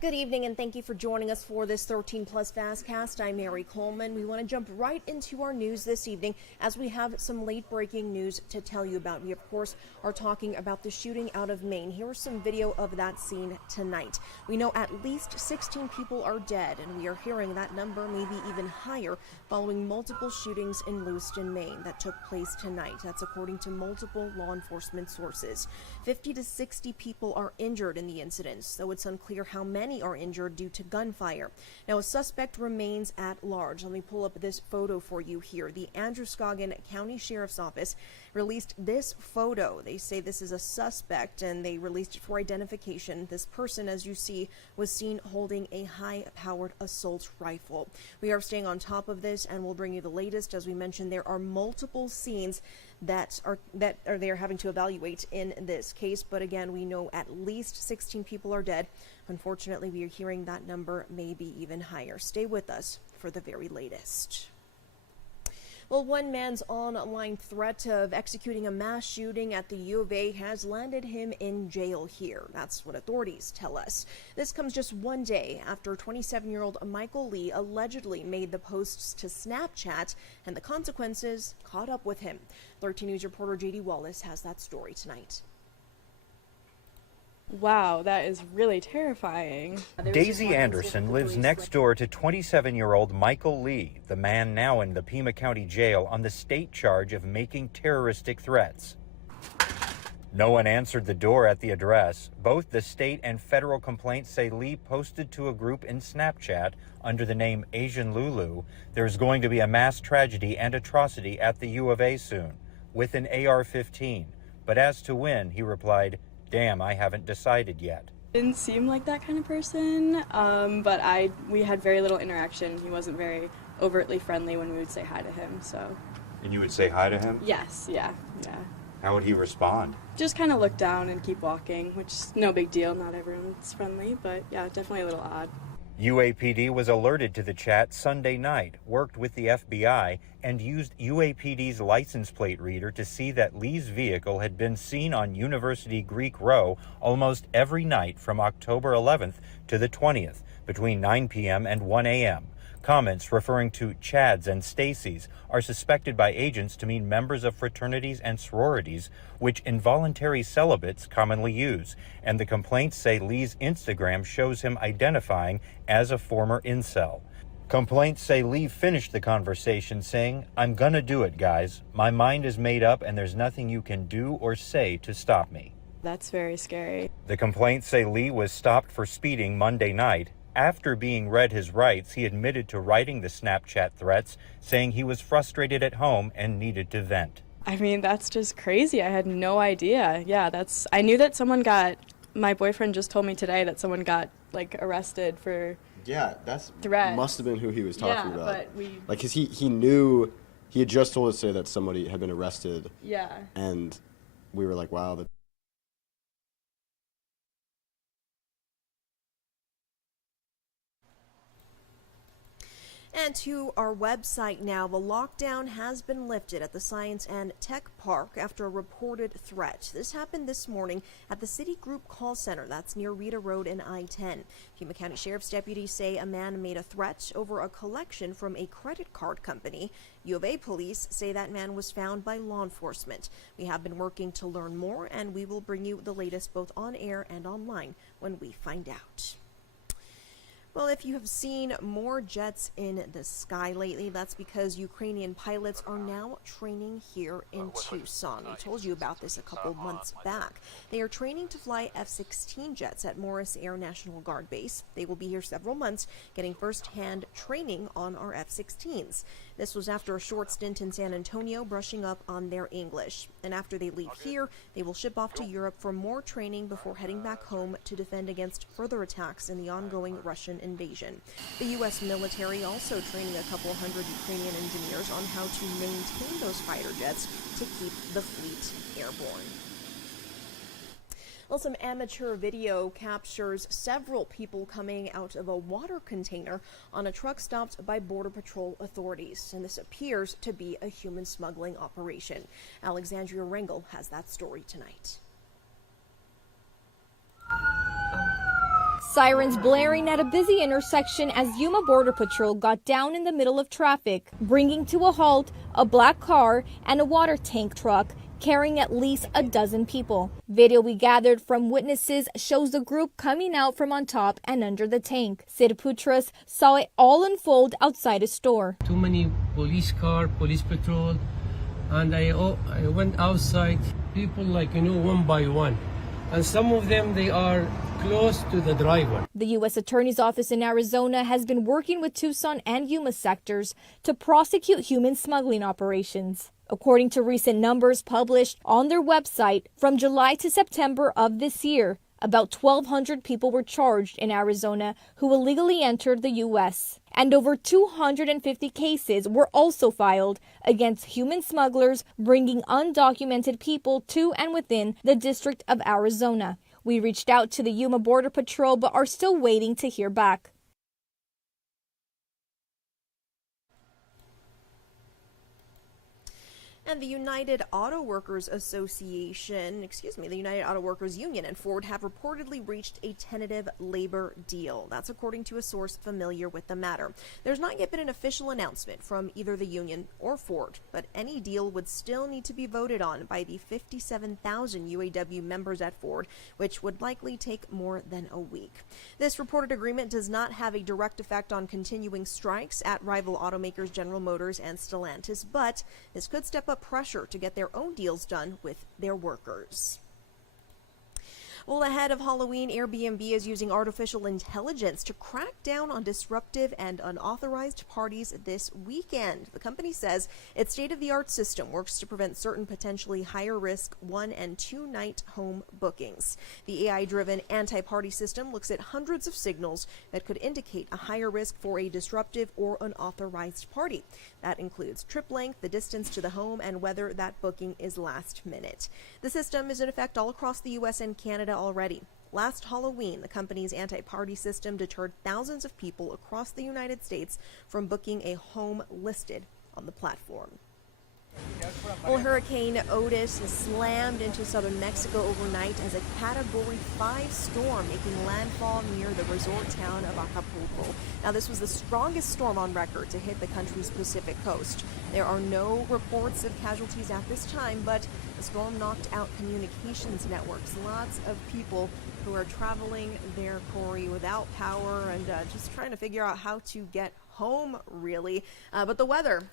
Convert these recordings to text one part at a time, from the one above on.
Good evening and thank you for joining us for this 13 Plus FastCast. I'm Mary Coleman. We want to jump right into our news this evening as we have some late breaking news to tell you about. We, of course, are talking about the shooting out of Maine. Here is some video of that scene tonight. We know at least 16 people are dead, and we are hearing that number may be even higher following multiple shootings in Lewiston, Maine that took place tonight. That's according to multiple law enforcement sources. 50 to 60 people are injured in the incidents, though it's unclear how many are injured due to gunfire. Now, a suspect remains at large. Let me pull up this photo for you here. The Androscoggin County Sheriff's Office released this photo. They say this is a suspect, and they released it for identification. This person, as you see, was seen holding a high-powered assault rifle. We are staying on top of this, and we'll bring you the latest. As we mentioned, there are multiple scenes that they are having to evaluate in this case, but again, we know at least 16 people are dead. Unfortunately, we are hearing that number may be even higher. Stay with us for the very latest. Well, one man's online threat of executing a mass shooting at the U of A has landed him in jail here. That's what authorities tell us. This comes just one day after 27-year-old Michael Lee allegedly made the posts to Snapchat, and the consequences caught up with him. 13 News reporter J.D. Wallace has that story tonight. Wow, that is really terrifying. Daisy Anderson lives next door to 27-year-old Michael Lee, the man now in the Pima County Jail on the state charge of making terroristic threats. No one answered the door at the address. Both the state and federal complaints say Lee posted to a group in Snapchat under the name Asian Lulu, "There's going to be a mass tragedy and atrocity at the U of A soon," with an AR-15. But as to when, he replied, "Damn, I haven't decided yet." Didn't seem like that kind of person, but we had very little interaction. He wasn't very overtly friendly when we would say hi to him, so. And you would say hi to him? Yes, yeah. How would he respond? Just kind of look down and keep walking, which is no big deal. Not everyone's friendly, but yeah, definitely a little odd. UAPD was alerted to the chat Sunday night, worked with the FBI, and used UAPD's license plate reader to see that Lee's vehicle had been seen on University Greek Row almost every night from October 11th to the 20th, between 9 p.m. and 1 a.m. Comments referring to Chads and Stacys are suspected by agents to mean members of fraternities and sororities, which involuntary celibates commonly use, and the complaints say Lee's Instagram shows him identifying as a former incel. Complaints say Lee finished the conversation saying, "I'm gonna do it, guys. My mind is made up and there's nothing you can do or say to stop me." That's very scary. The complaints say Lee was stopped for speeding Monday night. After being read his rights, he admitted to writing the Snapchat threats, saying he was frustrated at home and needed to vent. I mean, that's just crazy. I had no idea. Yeah, I knew that my boyfriend just told me today that someone got, arrested for that's threats. Must have been who he was talking about. But because he knew, he had just told us today that somebody had been arrested. Yeah. And we were like, wow, And to our website now, the lockdown has been lifted at the Science and Tech Park after a reported threat. This happened this morning at the Citigroup call center that's near Rita Road and I-10. Pima County Sheriff's deputies say a man made a threat over a collection from a credit card company. U of A police say that man was found by law enforcement. We have been working to learn more, and we will bring you the latest both on air and online when we find out. Well, if you have seen more jets in the sky lately, that's because Ukrainian pilots are now training here in Tucson. We told you about this a couple months back. They are training to fly F-16 jets at Morris Air National Guard Base. They will be here several months, getting first-hand training on our F-16s. This was after a short stint in San Antonio, brushing up on their English. And after they leave here, they will ship off to Europe for more training before heading back home to defend against further attacks in the ongoing Russian invasion. The U.S. military also training a couple hundred Ukrainian engineers on how to maintain those fighter jets to keep the fleet airborne. Well, some amateur video captures several people coming out of a water container on a truck stopped by Border Patrol authorities, and this appears to be a human smuggling operation. Alexandria Rangel has that story tonight. Sirens blaring at a busy intersection as Yuma Border Patrol got down in the middle of traffic, bringing to a halt a black car and a water tank truck carrying at least a dozen people. Video we gathered from witnesses shows the group coming out from on top and under the tank. Sid Putras saw it all unfold outside a store. Too many police car, police patrol, and I went outside. People one by one, and some of them they are close to the driver. The U.S. Attorney's Office in Arizona has been working with Tucson and Yuma sectors to prosecute human smuggling operations. According to recent numbers published on their website, from July to September of this year, about 1,200 people were charged in Arizona who illegally entered the U.S. And over 250 cases were also filed against human smugglers bringing undocumented people to and within the District of Arizona. We reached out to the Yuma Border Patrol but are still waiting to hear back. And the United Auto Workers the United Auto Workers Union and Ford have reportedly reached a tentative labor deal. That's according to a source familiar with the matter. There's not yet been an official announcement from either the union or Ford, but any deal would still need to be voted on by the 57,000 UAW members at Ford, which would likely take more than a week. This reported agreement does not have a direct effect on continuing strikes at rival automakers General Motors and Stellantis, but this could step up pressure to get their own deals done with their workers. Well, ahead of Halloween, Airbnb is using artificial intelligence to crack down on disruptive and unauthorized parties this weekend. The company says its state-of-the-art system works to prevent certain potentially higher-risk 1- and 2-night home bookings. The AI-driven anti-party system looks at hundreds of signals that could indicate a higher risk for a disruptive or unauthorized party. That includes trip length, the distance to the home, and whether that booking is last minute. The system is in effect all across the U.S. and Canada already. Last Halloween, the company's anti-party system deterred thousands of people across the United States from booking a home listed on the platform. Well, Hurricane Otis has slammed into southern Mexico overnight as a Category 5 storm, making landfall near the resort town of Acapulco. Now, this was the strongest storm on record to hit the country's Pacific coast. There are no reports of casualties at this time, but the storm knocked out communications networks. Lots of people who are traveling there, Corey, without power and just trying to figure out how to get home, really. But the weather,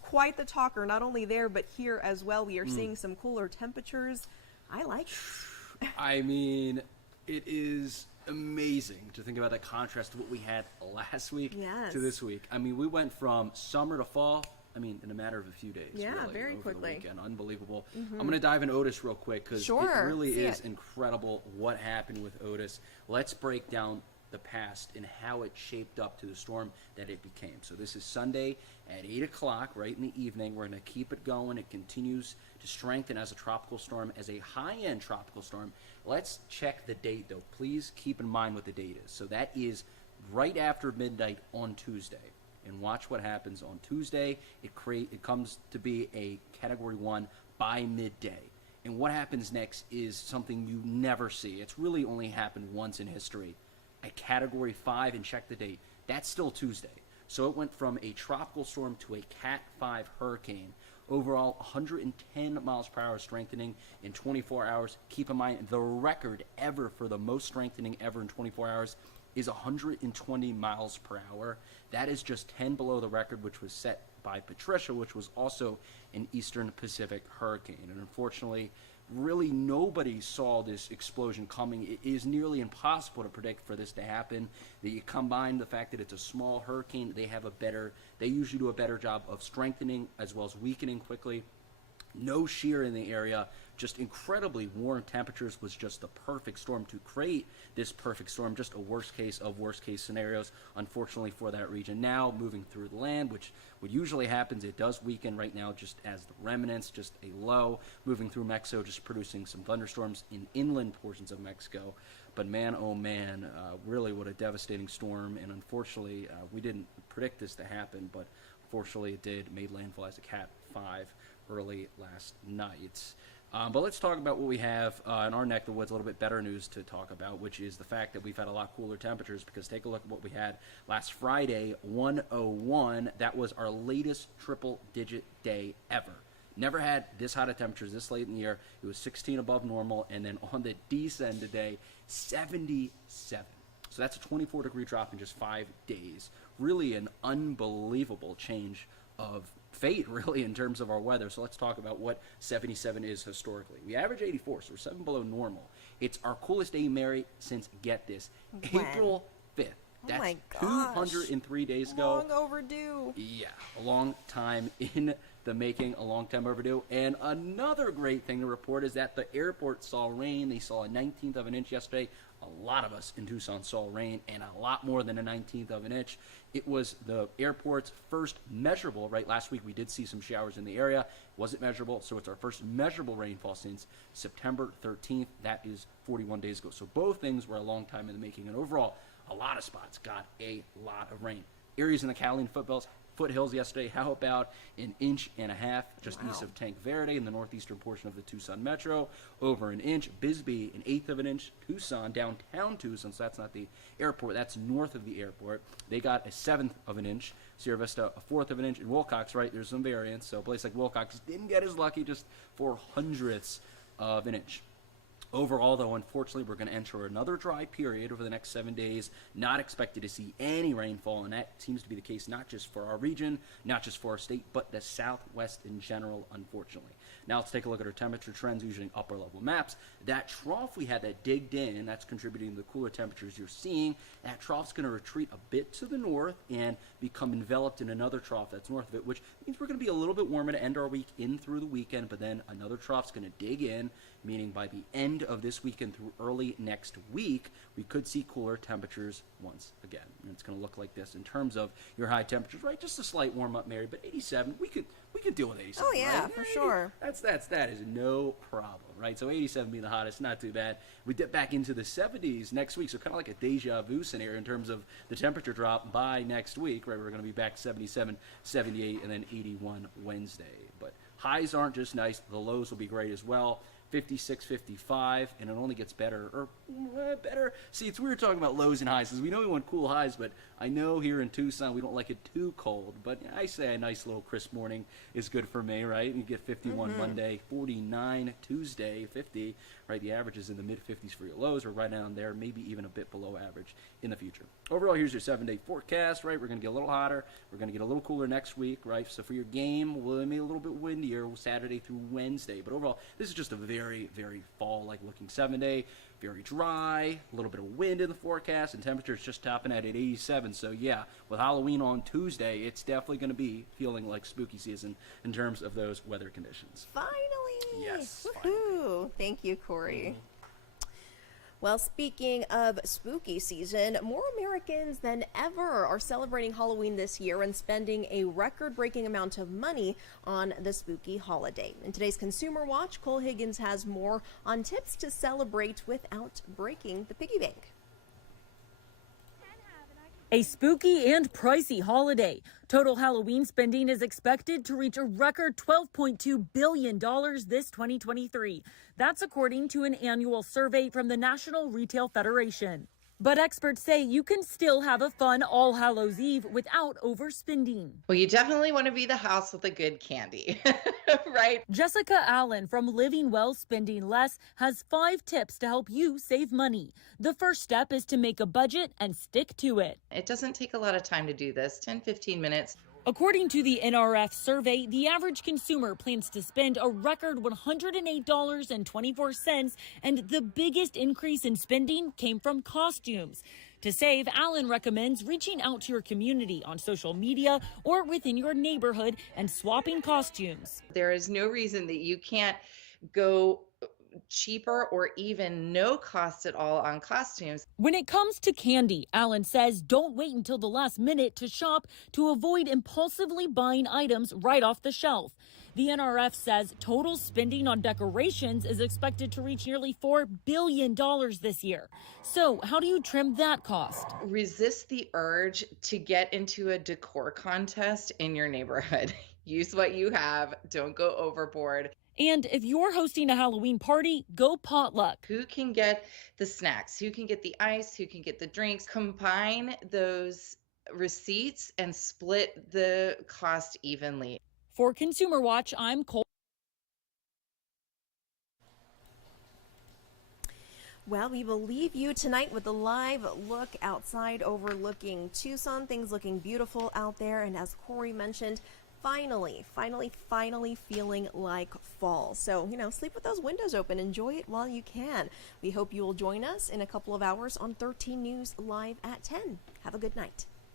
quite the talker, not only there but here as well. We are seeing some cooler temperatures. I like it. I mean, it is amazing to think about that contrast to what we had last week to this week. I mean, we went from summer to fall, in a matter of a few days. Yeah, really, very over quickly. The weekend. Unbelievable. I'm going to dive in Otis real quick because it really is incredible what happened with Otis. Let's break down the past and how it shaped up to the storm that it became. So this is Sunday at 8 o'clock, right in the evening. We're going to keep it going. It continues to strengthen as a tropical storm, as a high-end tropical storm. Let's check the date, though. Please keep in mind what the date is. So that is right after midnight on Tuesday. And watch what happens on Tuesday. It comes to be a Category 1 by midday. And what happens next is something you never see. It's really only happened once in history. A Category 5, and check the date, that's still Tuesday. So it went from a tropical storm to a Cat 5 hurricane. Overall, 110 miles per hour strengthening in 24 hours. Keep in mind, the record ever for the most strengthening ever in 24 hours is 120 miles per hour. That is just 10 below the record, which was set by Patricia, which was also an Eastern Pacific hurricane. And unfortunately, really nobody saw this explosion coming. It is nearly impossible to predict for this to happen. You combine the fact that it's a small hurricane, they usually do a better job of strengthening as well as weakening quickly. No shear in the area, just incredibly warm temperatures was just the perfect storm to create this perfect storm, just a worst case of worst case scenarios, unfortunately for that region. Now moving through the land, which what usually happens, it does weaken right now just as the remnants, just a low, moving through Mexico, just producing some thunderstorms in inland portions of Mexico. But man, oh man, really what a devastating storm, and unfortunately we didn't predict this to happen, but unfortunately it did, made landfall as a Cat 5 early last night. But let's talk about what we have in our neck of the woods, a little bit better news to talk about, which is the fact that we've had a lot cooler temperatures, because take a look at what we had last Friday, 101. That was our latest triple-digit day ever. Never had this hot of temperatures this late in the year. It was 16 above normal, and then on the descend today, 77. So that's a 24-degree drop in just 5 days. Really an unbelievable change of fate, really, in terms of our weather. So let's talk about what 77 is historically. We average 84, so we're 7 below normal. It's our coolest day, Mary, since, get this, April 5th. That's my gosh. 203 days ago. Long overdue. Yeah, a long time in the making, a long time overdue. And another great thing to report is that the airport saw rain. They saw a 19th of an inch yesterday. A lot of us in Tucson saw rain, and a lot more than a 19th of an inch. It was the airport's first measurable, right? Last week we did see some showers in the area. It wasn't measurable, so it's our first measurable rainfall since September 13th. That is 41 days ago. So both things were a long time in the making, and overall, a lot of spots got a lot of rain. Areas in the Catalina foothills yesterday, how about an inch and a half just east of Tanque Verde in the northeastern portion of the Tucson metro, over an inch. Bisbee, an eighth of an inch. Tucson, downtown Tucson, so that's not the airport, that's north of the airport. They got a seventh of an inch. Sierra Vista, a fourth of an inch. And Wilcox, right, there's some variance, so a place like Wilcox didn't get as lucky, just 400ths of an inch. Overall, though, unfortunately, we're going to enter another dry period over the next 7 days. Not expected to see any rainfall, and that seems to be the case not just for our region, not just for our state, but the Southwest in general, unfortunately. Now let's take a look at our temperature trends using upper-level maps. That trough we had that digged in, that's contributing to the cooler temperatures you're seeing. That trough's going to retreat a bit to the north and become enveloped in another trough that's north of it, which means we're going to be a little bit warmer to end our week in through the weekend, but then another trough's going to dig in, meaning by the end of this weekend through early next week, we could see cooler temperatures once again. And it's going to look like this in terms of your high temperatures, right? Just a slight warm up, Mary, but 87, we could deal with 87. Oh yeah, right? for sure. That is no problem, right? So 87 being the hottest, not too bad. We dip back into the 70s next week, so kind of like a deja vu scenario in terms of the temperature drop by next week, right? We're going to be back 77, 78, and then 81 Wednesday. But highs aren't just nice, the lows will be great as well. 56, 55, and it only gets better, or better. See, it's weird talking about lows and highs, because we know we want cool highs, but I know here in Tucson we don't like it too cold, but I say a nice little crisp morning is good for me, right? You get 51 Monday, 49 Tuesday, 50, right? The average is in the mid-50s for your lows, or right down there, maybe even a bit below average in the future. Overall, here's your 7-day forecast, right? We're going to get a little hotter. We're going to get a little cooler next week, right? So for your game, we'll be a little bit windier Saturday through Wednesday, but overall, this is just a very, very fall-like looking 7-day, very dry, a little bit of wind in the forecast, and temperatures just topping out at 87. So yeah, with Halloween on Tuesday, it's definitely going to be feeling like spooky season in terms of those weather conditions. Finally. Yes. Woohoo. Thank you, Corey. Well, speaking of spooky season, more Americans than ever are celebrating Halloween this year and spending a record-breaking amount of money on the spooky holiday. In today's Consumer Watch, Cole Higgins has more on tips to celebrate without breaking the piggy bank. A spooky and pricey holiday. Total Halloween spending is expected to reach a record $12.2 billion this 2023. That's according to an annual survey from the National Retail Federation. But experts say you can still have a fun All Hallows Eve without overspending. Well, you definitely want to be the house with the good candy, right? Jessica Allen from Living Well Spending Less has 5 tips to help you save money. The first step is to make a budget and stick to it. It doesn't take a lot of time to do this, 10, 15 minutes. According to the NRF survey, the average consumer plans to spend a record $108.24, and the biggest increase in spending came from costumes. To save, Allen recommends reaching out to your community on social media or within your neighborhood and swapping costumes. There is no reason that you can't go cheaper or even no cost at all on costumes. When it comes to candy, Allen says don't wait until the last minute to shop to avoid impulsively buying items right off the shelf. The NRF says total spending on decorations is expected to reach nearly $4 billion this year. So how do you trim that cost? Resist the urge to get into a decor contest in your neighborhood. Use what you have. Don't go overboard. And if you're hosting a Halloween party, go potluck. Who can get the snacks? Who can get the ice? Who can get the drinks? Combine those receipts and split the cost evenly. For Consumer Watch, I'm Cole. Well, we will leave you tonight with a live look outside overlooking Tucson. Things looking beautiful out there. And as Corey mentioned, finally feeling like fall. So, sleep with those windows open. Enjoy it while you can. We hope you will join us in a couple of hours on 13 News Live at 10. Have a good night.